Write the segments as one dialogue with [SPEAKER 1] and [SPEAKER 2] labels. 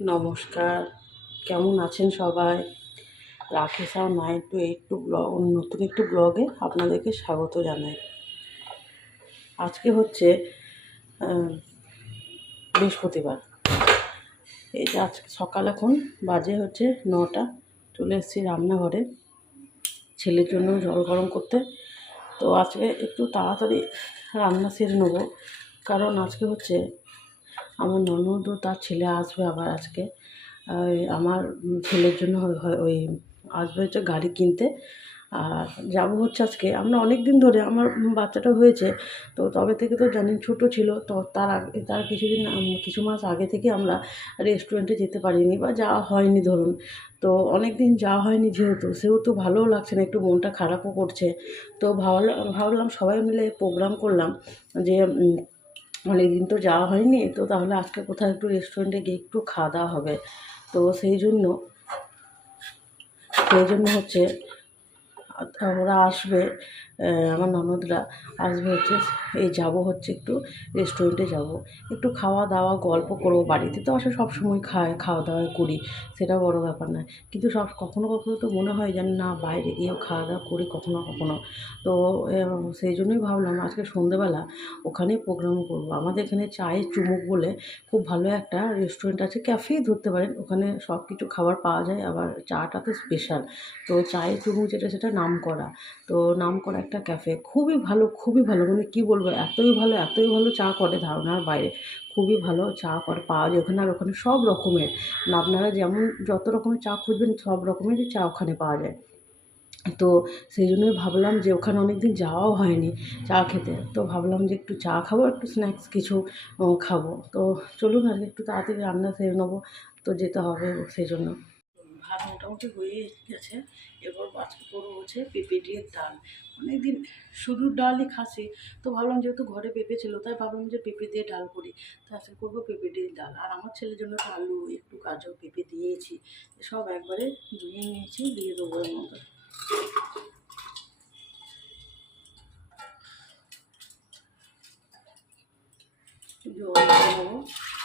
[SPEAKER 1] নমস্কার। কেমন আছেন সবাই? রাকেশ আর night to eight to blog, নতুন একটু ব্লগে আপনাদেরকে স্বাগত জানাই। আজকে হচ্ছে বৃহস্পতিবার। এই যে আজকে সকাল এখন, বাজে হচ্ছে নটা। চলে এসেছি রান্নাঘরে, ছেলের জন্য জল গরম করতে। তো আজকে একটু তাড়াতাড়ি রান্না সেরে নেব। কারণ আজকে হচ্ছে আমার ননদ ও তার ছেলে আসবে আবার আজকে। আমার ছেলের জন্য ওই আসবে হচ্ছে গাড়ি কিনতে। আর যাব হচ্ছে আজকে। আমরা অনেক দিন ধরে আমার বাচ্চাটা হয়েছে, তো তবে থেকে তো জানেন ছোটো ছিল, তো তার আগে, তার কিছুদিন, কিছু মাস আগে থেকে আমরা রেস্টুরেন্টে যেতে পারিনি বা যাওয়া হয়নি ধরুন। তো অনেক দিন যাওয়া হয়নি যেহেতু, সেহেতু ভালোও লাগছে না, একটু মনটা খারাপও করছে। তো ভাবলাম ভাবলাম সবাই মিলে প্রোগ্রাম করলাম যে অনেক দিন তো যাওয়া হয়নি, তো তাহলে আজকে কোথাও একটু রেস্টুরেন্টে গিয়ে একটু খাওয়া দাওয়া হবে। তো সেই জন্য সেই জন্য হচ্ছে ওরা আসবে আমার ননদরা আসবে হচ্ছে, এই যাব হচ্ছে একটু রেস্টুরেন্টে যাব। একটু খাওয়া দাওয়া, গল্প করব। বাড়িতে তো আসলে সব সময় খায়, খাওয়া দাওয়া করি, সেটা বড় ব্যাপার নয়। কিন্তু সব কখনো কখনো তো মনে হয় যেন না, বাইরে গিয়েও খাওয়া দাওয়া করি কখনো কখনো। তো সেই জন্যই ভাবলাম আজকে সন্ধেবেলা ওখানেই প্রোগ্রাম করব। আমাদের এখানে চায়ের চুমুক বলে খুব ভালো একটা রেস্টুরেন্ট আছে। ক্যাফেই ধরতে পারেন, ওখানে সব কিছু খাবার পাওয়া যায়। আবার চাটা তো স্পেশাল তো চায়ের চুমুক যেটা, সেটা নাম করা তো নাম করা একটা ক্যাফে খুবই ভালো খুবই ভালো। মানে কী বলব, এতই ভালো এতই ভালো চা করে ধারণার বাইরে। খুবই ভালো চা করে পাওয়া যায় ওখানে, আর ওখানে সব রকমের। আপনারা যেমন, যত রকমের চা খুঁজবেন, সব রকমেরই চা ওখানে পাওয়া যায়। তো সেই জন্যই ভাবলাম যে ওখানে অনেক দিন যাওয়াও হয়নি চা খেতে। তো ভাবলাম যে একটু চা খাব, একটু স্ন্যাক্স কিছু খাব। তো চলুন আর একটু তাড়াতাড়ি রান্না সেরে নেব। তো যেতে হবে সেই জন্য। ভাত মোটামুটি হয়ে গেছে। এবার আজকে করব হচ্ছে পেঁপে দিয়ে ডাল। অনেক দিন শুধু ডালই খাসি তো ভাবলাম যেহেতু ঘরে পেঁপে ছিল, তাই ভাবলাম যে পেঁপে দিয়ে ডাল করি। তো আজকে করব পেঁপে দিয়ে ডাল। আর আমার ছেলের জন্য তো আলু, একটু গাজর, পেঁপে দিয়েছি। সব একবারে ধুয়ে নিয়েছি, দিয়ে দেবো এর মধ্যে জল দিয়ে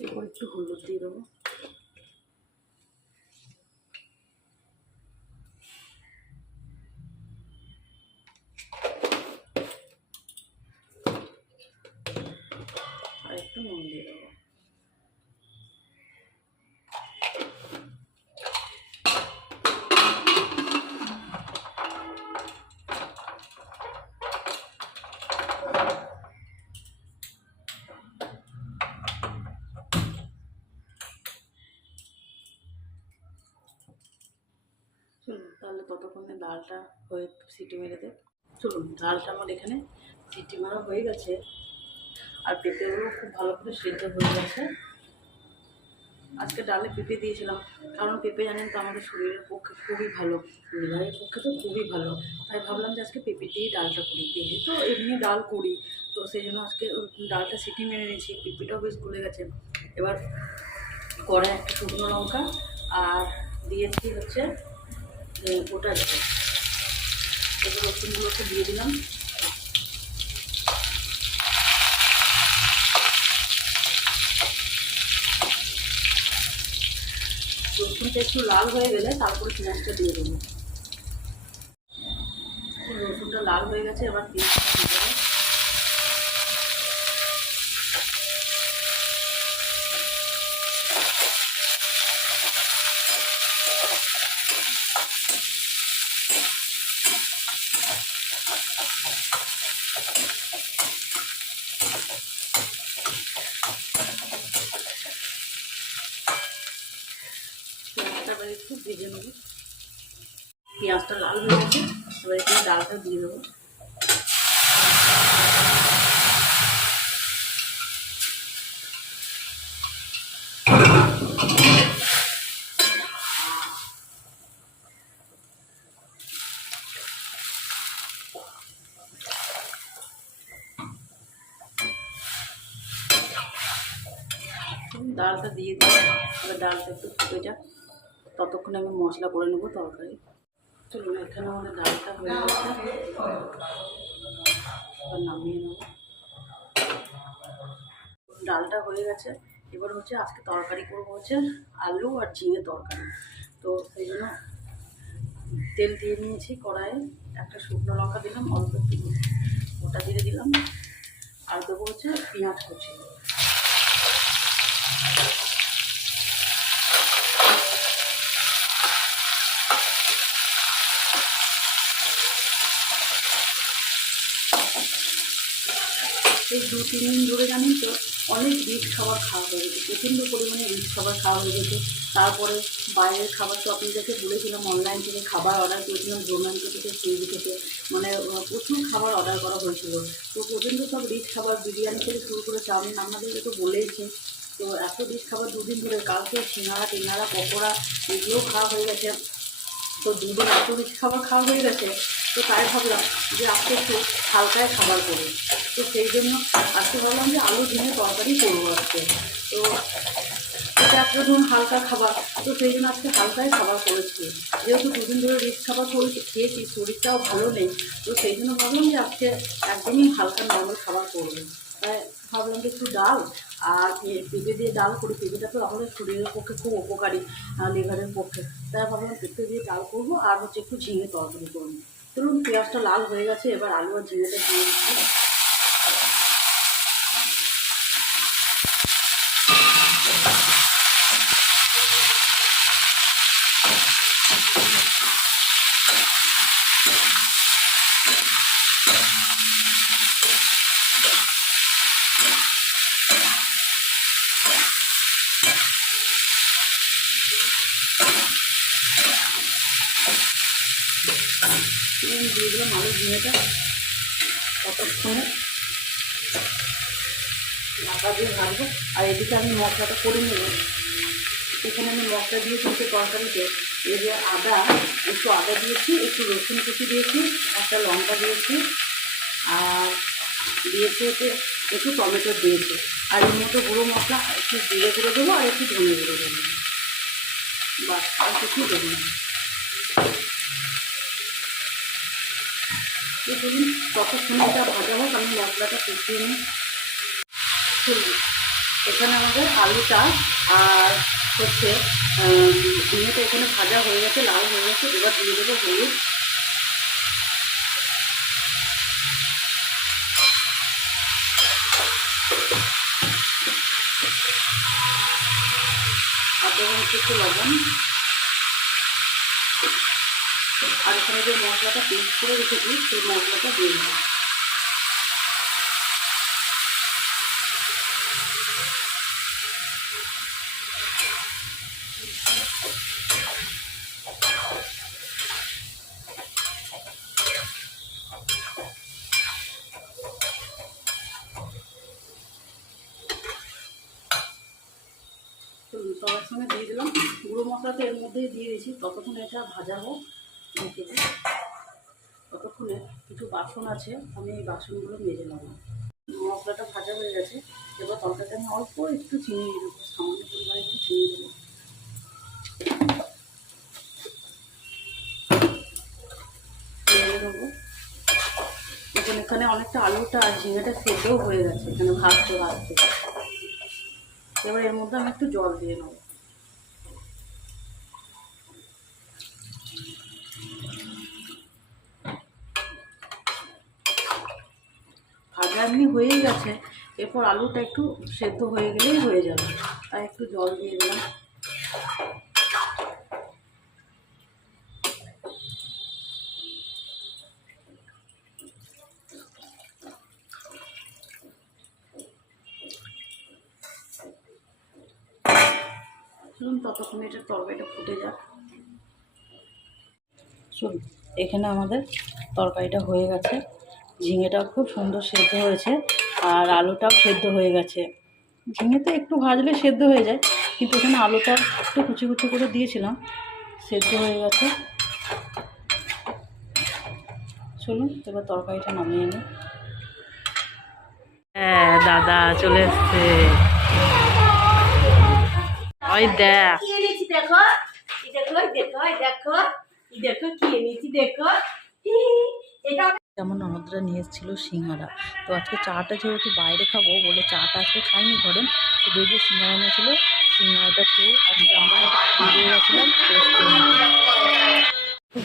[SPEAKER 1] এরপর একটু হলুদ দিয়ে দেবো। ততক্ষণে ডালটা হয়ে সিটি মেরে দে। চলুন ডালটা আমার এখানে সিটি মারা হয়ে গেছে। আর পেঁপেগুলো খুব ভালো করে সেদ্ধ হয়ে গেছে। আজকে ডালে পেঁপে দিয়েছিলাম, কারণ পেঁপে জানেন তো আমাদের শরীরের পক্ষে খুবই ভালো। লিভারের পক্ষে তো খুবই ভালো। তাই ভাবলাম যে আজকে পেঁপে দিয়েই ডালটা করি। যেহেতু এমনি ডাল করি, তো সেই জন্য আজকে ডালটা সিটি মেরে নিয়েছি, পেঁপেটাও বেশ গলে গেছে। এবার কড়াই একটা শুকনো লঙ্কা আর দিয়েছি হচ্ছে গোটা জিরে এবার রসুনগুলোকে দিয়ে দিলাম। রসুনটা একটু লাল হয়ে গেলে তারপরে পেঁয়াজটা দিয়ে দেবো। রসুনটা লাল হয়ে গেছে, এবার পেঁয়াজটা এবার একটু ভেজে নেব পেঁয়াজটা লাল হয়ে গেছে, এবার এখানে ডালটা দিয়ে দেবো। ডালটা দিয়ে দিই এবার ডালটা একটু ফুটে যাক। ততক্ষণে আমি মশলা করে নেব তরকারি। চলুন, এখানে আমাদের ডালটা হয়ে গেছে। এবার নামিয়ে নেব। ডালটা হয়ে গেছে। এবার হচ্ছে আজকে তরকারি করব হচ্ছে আলু আর ঝিঙে তরকারি। তো সেই জন্য তেল দিয়ে নিয়েছি কড়াইয়ে। একটা শুকনো লঙ্কা দিলাম, অল্প একটু ওটা দিয়ে দিলাম। আর দেবো হচ্ছে পেঁয়াজ কুচি। এই দু, তিন দিন ধরে জানেন তো, অনেক রিচ খাবার খাওয়া হয়ে গেছে, প্রচণ্ড পরিমাণে রিচ খাবার খাওয়া হয়ে গেছে। তারপরে বাইরের খাবার তো আপনাদেরকে বলেছিলাম অনলাইন থেকে খাবার অর্ডার করেছিলাম জোম্যাটো থেকে সুইগি থেকে। মানে প্রচুর খাবার অর্ডার করা হয়েছিল। তো প্রচণ্ড সব রিচ খাবার, বিরিয়ানি থেকে শুরু করে চাউমিন আপনাদেরকে তো বলেইছে। তো এত রিচ খাবার দুদিন ধরে, কালকে সিঙ্গাড়া টিঙ্গাড়া পকোড়া, এগুলোও খাওয়া হয়ে গেছে। তো দুদিন এত বেশি খাবার খাওয়া হয়ে গেছে, তো তাই ভাবলাম যে আজকে একটু হালকায় খাবার করি। তো সেই জন্য আজকে ভাবলাম যে আলু ঝিঙে তরকারি করব আজকে। তো এটা একটা ধরুন হালকা খাবার। তো সেই জন্য আজকে হালকাই খাবার করেছি। যেহেতু দুদিন ধরে রিচ খাবার করেছি, খেয়েছি, শরীরটাও ভালো নেই। তো সেই জন্য ভাবলাম যে আজকে একদমই হালকা নর্মাল খাবার করব। ভাবলাম যে একটু ডাল আর পেঁপে দিয়ে ডাল করি। পেঁপেটা তো আমাদের শরীরের পক্ষে খুব উপকারী লিভারের পক্ষে। তাই ভাবলাম পেঁপে দিয়ে ডাল করব আর হচ্ছে একটু ঝিঙে তরকারি করব। ধরুন পেঁয়াজটা লাল হয়ে গেছে, এবার আলু আর ঝিঙেটা দিয়ে দিচ্ছি। দিয়ে দিলাম আলু ঝিঙেটা কতক্ষণে ঢাকা দিয়ে ভাজবো? আর এদিকে আমি মশলাটা করে নেব। এখানে আমি মশলা দিয়েছি হচ্ছে তরকারিতে। এই যে আদা, একটু আদা দিয়েছি, একটু রসুন কুচি দিয়েছি, একটা লঙ্কা দিয়েছি, আর দিয়েছি হচ্ছে একটু টমেটো দিয়েছি। আর এর মতো গুঁড়ো মশলা একটু জিরে গুঁড়ো দেবো আর একটু ধনে গুঁড়ো দেবো। বাস আর কিছু দেবো না। তো চলুন কতক্ষণ এটা ভাজা হোক, আমি মশলাটা কষিয়ে নিই। এখানে আমাদের আলুটা আর হচ্ছে ঝিঙেটা এখানে ভাজা হয়ে গেছে, লাল হয়ে গেছে, এবার দিয়ে দেবো হলুদ। একটু লবণ। আর এখানে যে মশলাটা পেস্ট করে রেখেছি সেই মশলাটা দিয়ে দেবো চলুন সবার সঙ্গে দিয়ে দিলাম তো এর মধ্যেই দিয়ে দিয়েছি। ততক্ষণ এটা ভাজা হোক ঢেকে দিই। ততক্ষণে কিছু বাসন আছে, আমি এই বাসনগুলো মেজে নেব। মশলাটা ভাজা হয়ে গেছে। এবার তরকারিটা আমি অল্প একটু চিনি দেবো, সামান্য পরিমাণে একটু চিনি দেবো। এখন এখানে অনেকটা আলুটা আর ঝিঙেটা সেদ্ধও হয়ে গেছে, এখানে ভাজতে ভাজতে। এবার এর মধ্যে আমি একটু জল দিয়ে নেব। এমনি হয়েই গেছে। এরপর আলুটা একটু সেদ্ধ হয়ে গেলেই হয়ে যাবে। আর একটু জল দিয়ে দিলাম। শুনুন ততক্ষণ এটা তরকারিটা ফুটে যাক। শুনুন এখানে আমাদের তরকারিটা হয়ে গেছে। ঝিঙেটাও খুব সুন্দর সেদ্ধ হয়েছে আর আলুটাও সেদ্ধ হয়ে গেছে। ঝিঙে তো একটু ভাজলে সেদ্ধ হয়ে যায় কিন্তু এখানে আলুটা একটু কুচি কুচি করে দিয়েছিলাম সেদ্ধ হয়ে গেছে। চলুন এবার তরকারিটা নামিয়ে নিই। হ্যাঁ দাদা চলে এসছে। ওই দেখ।
[SPEAKER 2] দেখো? এই দেখো দেখো দেখো দেখো কি এনেছি দেখো? এটা
[SPEAKER 1] আমার ননদরা নিয়ে এসেছিল সিঙ্গারা। তো আজকে চাটা যেহেতু বাইরে খাব বলে চাটা আজকে খাইনি ঘরে, তো যে সিঙ্গারা এনেছিলো। সিঙ্গারাটা খেয়ে আজকে আমরা বেরিয়ে গেছিলাম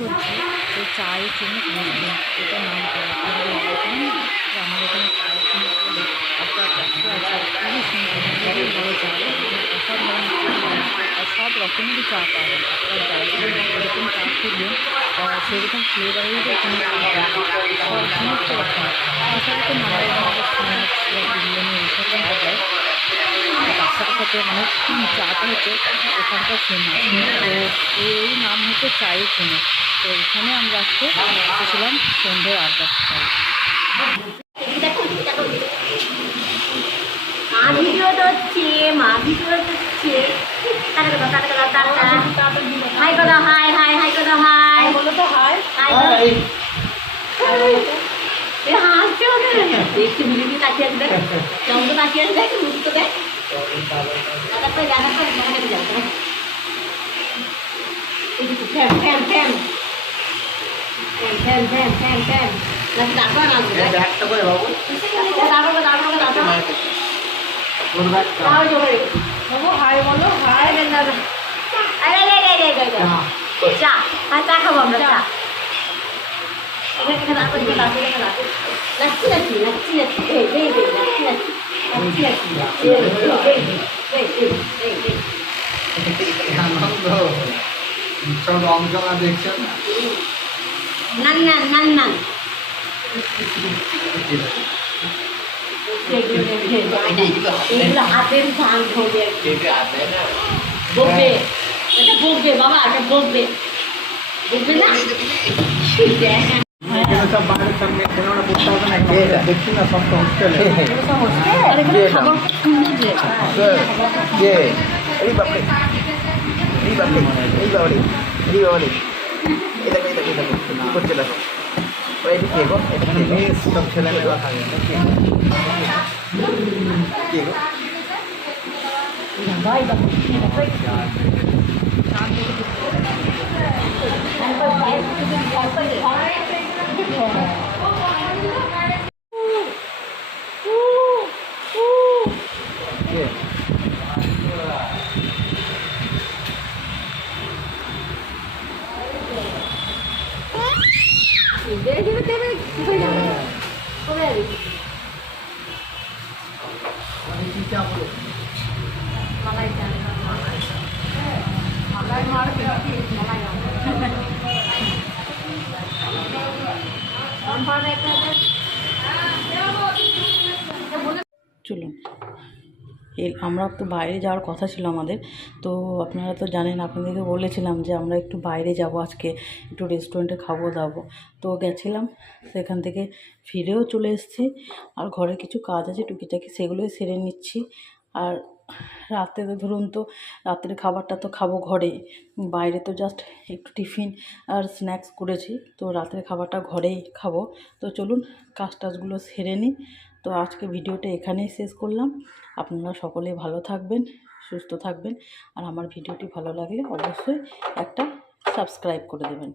[SPEAKER 1] হচ্ছে তো চায়ের জন্য এটা নাম করা আমাদের এখানে চায়ের জন্য রকমেরই চা পাবেন আপনারা যারা যেরকম চা খুঁজবেন সেরকম ফ্লেভারেরই এখানে সমস্ত রকম। তাছাড়া তো নানা রকমের স্ন্যাক্স বিরিয়ানি এইসব পাওয়া যায় তার সাথে মানে চাটা হচ্ছে এখানকার ফেমাস তো এই নাম হচ্ছে চায়ের ফেমাস তো এখানে আমরা আজকে এসেছিলাম সন্ধ্যের আড্ডা
[SPEAKER 2] মা ভিডিও হচ্ছে মা ভিডিও হচ্ছে tata tata tata tata hi কথা হাই হাই হাই কথা হাই
[SPEAKER 1] বলো তো হাই
[SPEAKER 2] হাই এ হাসছে ওকে দেখছি ভিডিও তাকিয়ে আছে দেখ কেমন তো তাকিয়ে আছে দেখ মুখ তো দেখ দাদা কই দাদা কই দাদা কই যাও এই যে fan fan fan fan fan fan fan নাকি ডাকো না
[SPEAKER 3] একটা করে বাবু
[SPEAKER 1] হাই বলো হাই
[SPEAKER 2] আরে না না আরে রে রে রে রে চা হ্যাঁ চা খাবো আমরা চা এখানে এখানে রাখো এখানে রাখো এখানে রাখো লাচ্ছি লাচ্ছি লাচ্ছি লাচ্ছি এই এই এই লাচ্ছি লাচ্ছি লাচ্ছি লাচ্ছি এই এই এই এই এই এই
[SPEAKER 3] আনন্দ সব রংচলা দেখছেন না
[SPEAKER 2] নান নান নান নান এগুলো হাতের ধান ভোগে বকবে এটা বকবে বাবা এটা বকবে বকবে না
[SPEAKER 4] এই বাপরে এই বাপরে এই বাবারে এই দেখো এই দেখো করছে দেখো ওরা এটা কে গো এটা
[SPEAKER 3] এখানে
[SPEAKER 4] কে গো?
[SPEAKER 3] মেয়ে সব ছেলেমেয়েরা থাকে
[SPEAKER 4] কে গো কে
[SPEAKER 1] চলুন। আমরা তো বাইরে যাওয়ার কথা ছিল আমাদের। তো আপনারা তো জানেন আপনাদেরকে বলেছিলাম যে আমরা একটু বাইরে যাব আজকে, একটু রেস্টুরেন্টে খাব দাবো। তো গেছিলাম, সেখান থেকে ফিরেও চলে এসেছি। আর ঘরে কিছু কাজ আছে, টুকিটাকি সেগুলোই সেরে নিচ্ছি। আর রাতে তো ধরুন তো রাত্রের খাবারটা তো খাব ঘরে। বাইরে তো জাস্ট একটু টিফিন আর স্ন্যাক্স করেছি। তো রাতের খাবারটা ঘরেই খাব। তো চলুন কাজ টাজগুলো সেরে নিই। তো আজকে ভিডিওটা এখানেই শেষ করলাম। আপনারা সকলে ভালো থাকবেন, সুস্থ থাকবেন। আর আমার ভিডিওটি ভালো লাগলে অবশ্যই একটা সাবস্ক্রাইব করে দেবেন।